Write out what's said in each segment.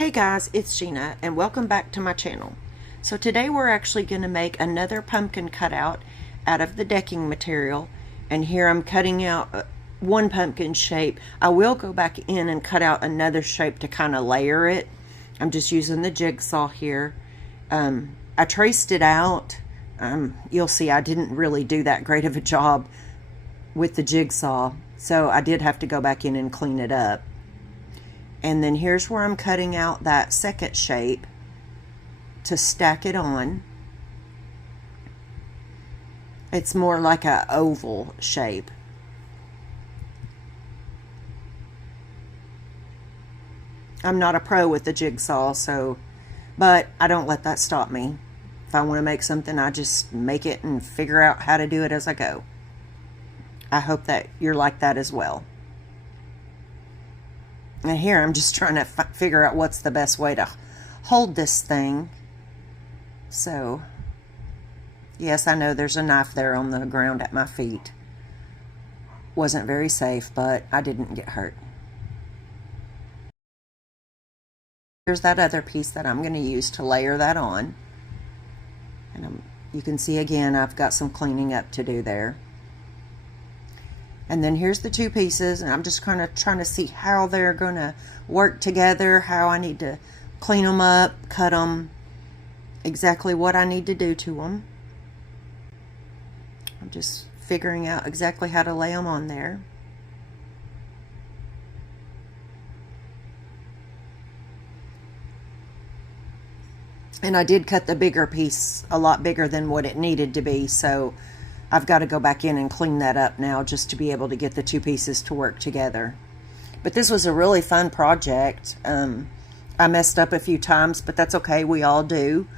Hey guys, it's Gina and welcome back to my channel. So today we're actually going to make another pumpkin cutout out of the decking material, and here I'm cutting out one pumpkin shape. I will go back in and cut out another shape to kind of layer it. I'm just using the jigsaw here. I traced it out. You'll see I didn't really do that great of a job with the jigsaw, so I did have to go back in and clean it up. And then here's where I'm cutting out that second shape to stack it on. It's more like an oval shape. I'm not a pro with the jigsaw, but I don't let that stop me. If I want to make something, I just make it and figure out how to do it as I go. I hope that you're like that as well. And here I'm just trying to figure out what's the best way to hold this thing. So, yes, I know there's a knife there on the ground at my feet. Wasn't very safe, but I didn't get hurt. Here's that other piece that I'm going to use to layer that on. And you can see again, I've got some cleaning up to do there. And then here's the two pieces, and I'm just kind of trying to see how they're going to work together, how I need to clean them up, cut them, exactly what I need to do to them. I'm just figuring out exactly how to lay them on there. And I did cut the bigger piece a lot bigger than what it needed to be, so I've got to go back in and clean that up now just to be able to get the two pieces to work together. But this was a really fun project. I messed up a few times, but that's okay. We all do.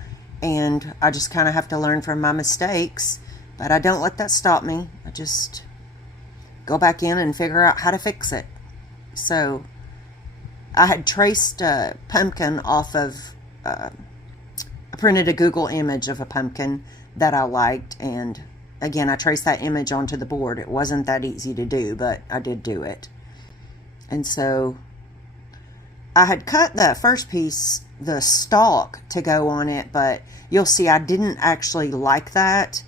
And I just kind of have to learn from my mistakes. But I don't let that stop me. I just go back in and figure out how to fix it. So I had traced a pumpkin off of... I printed a Google image of a pumpkin that I liked, and again, I traced that image onto the board. It wasn't that easy to do, but I did do it. And so I had cut that first piece, the stalk, to go on it, but you'll see I didn't actually like that.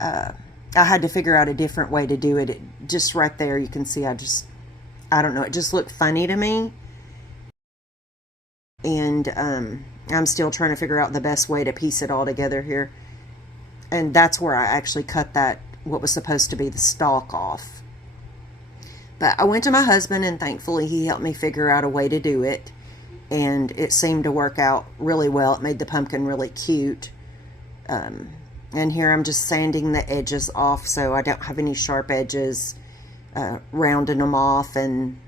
I had to figure out a different way to do it. Just right there, you can see I don't know, it just looked funny to me. And I'm still trying to figure out the best way to piece it all together here. And that's where I actually cut that, what was supposed to be the stalk, off. But I went to my husband, and thankfully he helped me figure out a way to do it. And it seemed to work out really well. It made the pumpkin really cute. And here I'm just sanding the edges off so I don't have any sharp edges, rounding them off and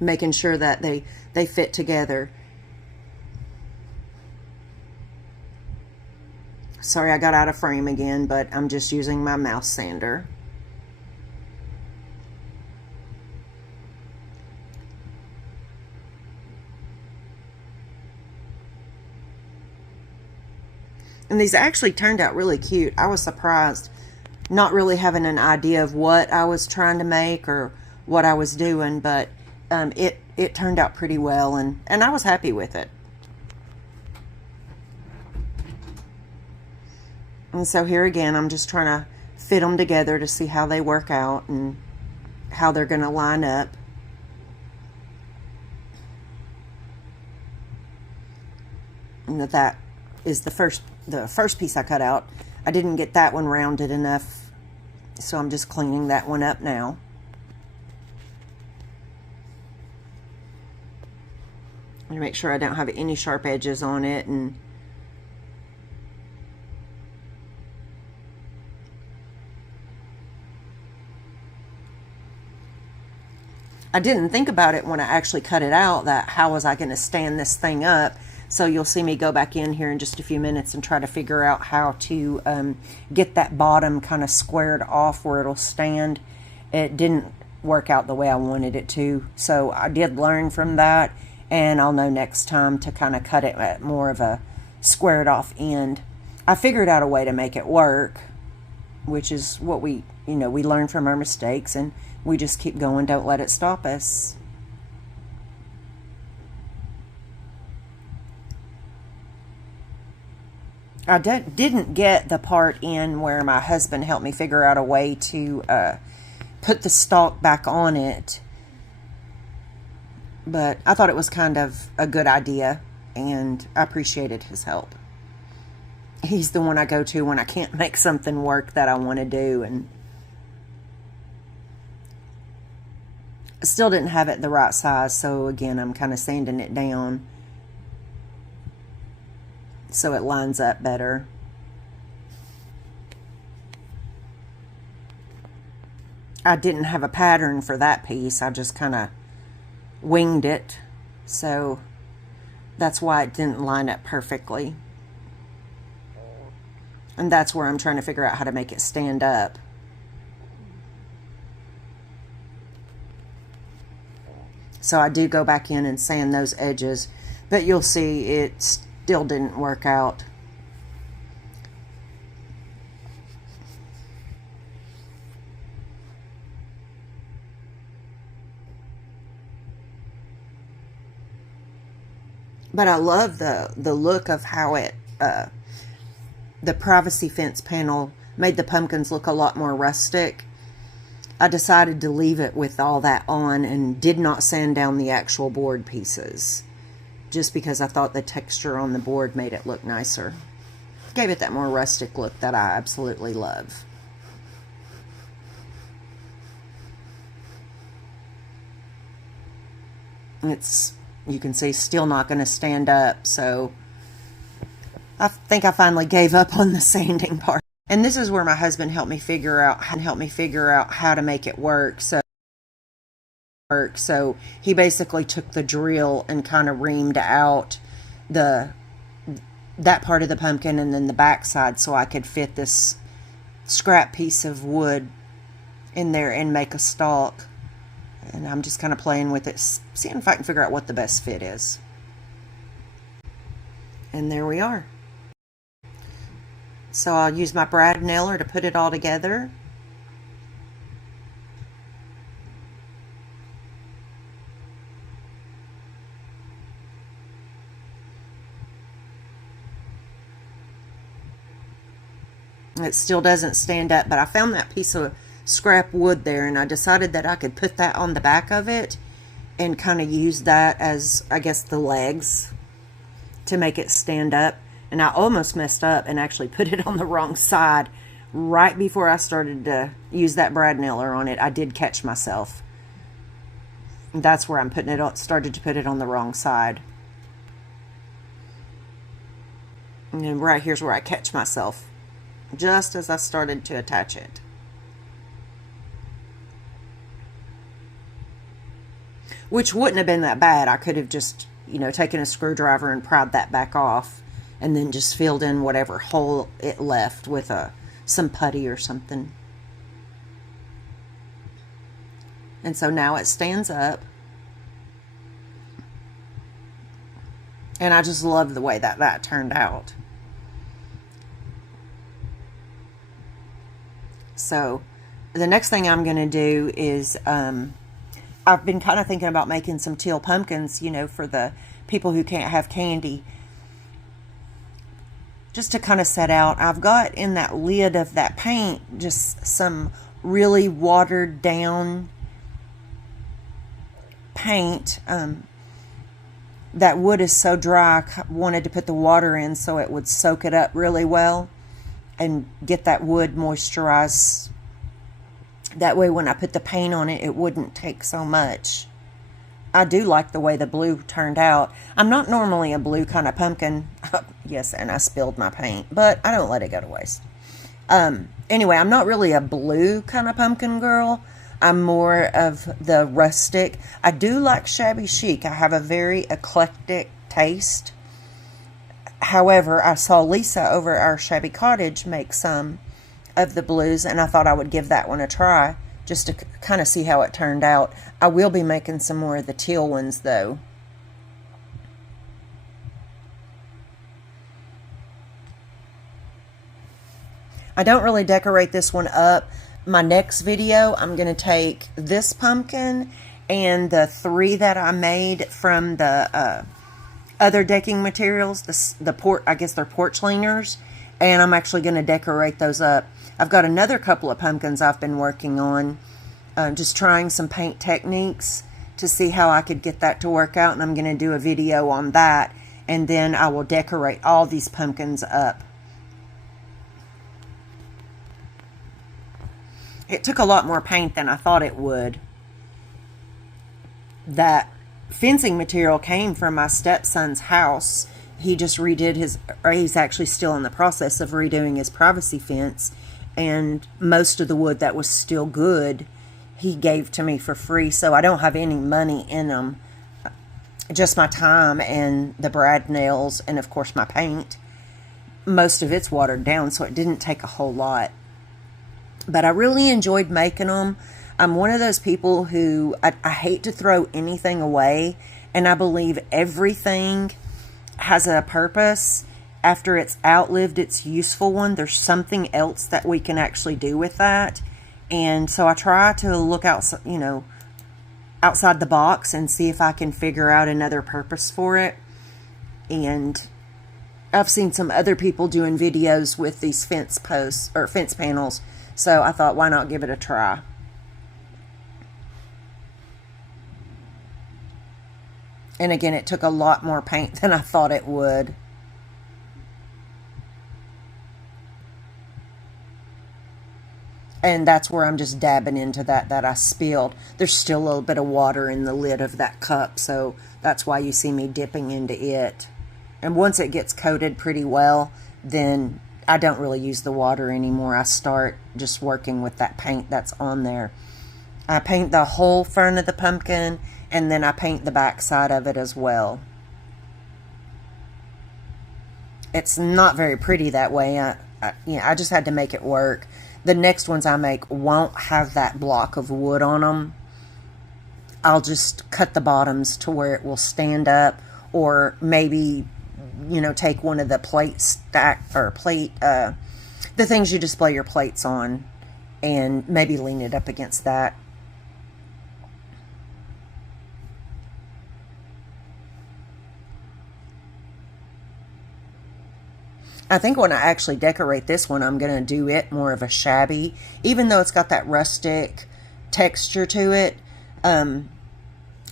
making sure that they fit together. Sorry, I got out of frame again, but I'm just using my mouse sander. And these actually turned out really cute. I was surprised, not really having an idea of what I was trying to make or what I was doing, but it turned out pretty well, and I was happy with it. And so here again, I'm just trying to fit them together to see how they work out and how they're going to line up. And that is the first piece I cut out. I didn't get that one rounded enough, so I'm just cleaning that one up now. I'm going to make sure I don't have any sharp edges on it, and I didn't think about it when I actually cut it out, that how was I going to stand this thing up. So you'll see me go back in here in just a few minutes and try to figure out how to get that bottom kind of squared off where it'll stand. It didn't work out the way I wanted it to. So I did learn from that, and I'll know next time to kind of cut it at more of a squared off end. I figured out a way to make it work, which is what we learn from our mistakes, and we just keep going. Don't let it stop us. I didn't get the part in where my husband helped me figure out a way to put the stalk back on it. But I thought it was kind of a good idea, and I appreciated his help. He's the one I go to when I can't make something work that I want to do, and I still didn't have it the right size, so again, I'm kind of sanding it down so it lines up better. I didn't have a pattern for that piece. I just kind of winged it, so that's why it didn't line up perfectly. And that's where I'm trying to figure out how to make it stand up. So I do go back in and sand those edges, but you'll see it still didn't work out. But I love the look of how it, the privacy fence panel made the pumpkins look a lot more rustic. I decided to leave it with all that on and did not sand down the actual board pieces, just because I thought the texture on the board made it look nicer. Gave it that more rustic look that I absolutely love. It's, you can see, still not going to stand up, so I think I finally gave up on the sanding part. And this is where my husband helped me figure out how to make it work. So he basically took the drill and kind of reamed out that part of the pumpkin and then the back side, so I could fit this scrap piece of wood in there and make a stalk. And I'm just kind of playing with it, seeing if I can figure out what the best fit is. And there we are. So I'll use my brad nailer to put it all together. It still doesn't stand up, but I found that piece of scrap wood there, and I decided that I could put that on the back of it and kind of use that as, I guess, the legs to make it stand up. And I almost messed up and actually put it on the wrong side right before I started to use that brad nailer on it. I did catch myself. That's where I'm putting it on, started to put it on the wrong side. And right here's where I catch myself, just as I started to attach it. Which wouldn't have been that bad. I could have just, taken a screwdriver and pried that back off, and then just filled in whatever hole it left with some putty or something. And so now it stands up. And I just love the way that turned out. So the next thing I'm going to do is, I've been kind of thinking about making some teal pumpkins, for the people who can't have candy. Just to kind of set out, I've got in that lid of that paint just some really watered down paint. That wood is so dry, I wanted to put the water in so it would soak it up really well and get that wood moisturized. That way when I put the paint on it, it wouldn't take so much. I do like the way the blue turned out. I'm not normally a blue kind of pumpkin. Yes, and I spilled my paint, but I don't let it go to waste. Anyway, I'm not really a blue kind of pumpkin girl. I'm more of the rustic. I do like shabby chic. I have a very eclectic taste. However, I saw Lisa over our Shabby Cottage make some of the blues, and I thought I would give that one a try, just to kind of see how it turned out. I will be making some more of the teal ones, though. I don't really decorate this one up. My next video, I'm going to take this pumpkin and the 3 that I made from the other decking materials, I guess they're porch leaners, And I'm actually going to decorate those up. I've got another couple of pumpkins I've been working on, just trying some paint techniques to see how I could get that to work out. And I'm going to do a video on that. And then I will decorate all these pumpkins up. It took a lot more paint than I thought it would. That fencing material came from my stepson's house. He just redid his, or he's actually still in the process of redoing his privacy fence. And most of the wood that was still good, he gave to me for free. So I don't have any money in them. Just my time and the brad nails and, of course, my paint. Most of it's watered down, so it didn't take a whole lot. But I really enjoyed making them. I'm one of those people who, I hate to throw anything away. And I believe everything has a purpose. After it's outlived its useful one, there's something else that we can actually do with that. And so I try to look out, outside the box and see if I can figure out another purpose for it. And I've seen some other people doing videos with these fence posts or fence panels. So I thought, why not give it a try? And again, it took a lot more paint than I thought it would. And that's where I'm just dabbing into that I spilled. There's still a little bit of water in the lid of that cup, so that's why you see me dipping into it. And once it gets coated pretty well, then I don't really use the water anymore. I start just working with that paint that's on there. I paint the whole front of the pumpkin, and then I paint the back side of it as well. It's not very pretty that way. I just had to make it work. The next ones I make won't have that block of wood on them. I'll just cut the bottoms to where it will stand up, or maybe, take one of the plate the things you display your plates on, and maybe lean it up against that. I think when I actually decorate this one, I'm going to do it more of a shabby. Even though it's got that rustic texture to it, I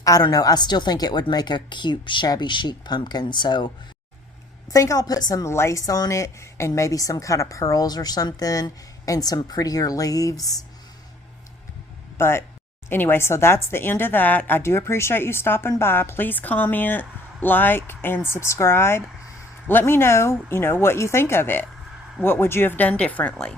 don't know. I still think it would make a cute, shabby chic pumpkin. So I think I'll put some lace on it and maybe some kind of pearls or something and some prettier leaves. But anyway, so that's the end of that. I do appreciate you stopping by. Please comment, like, and subscribe. Let me know, what you think of it. What would you have done differently?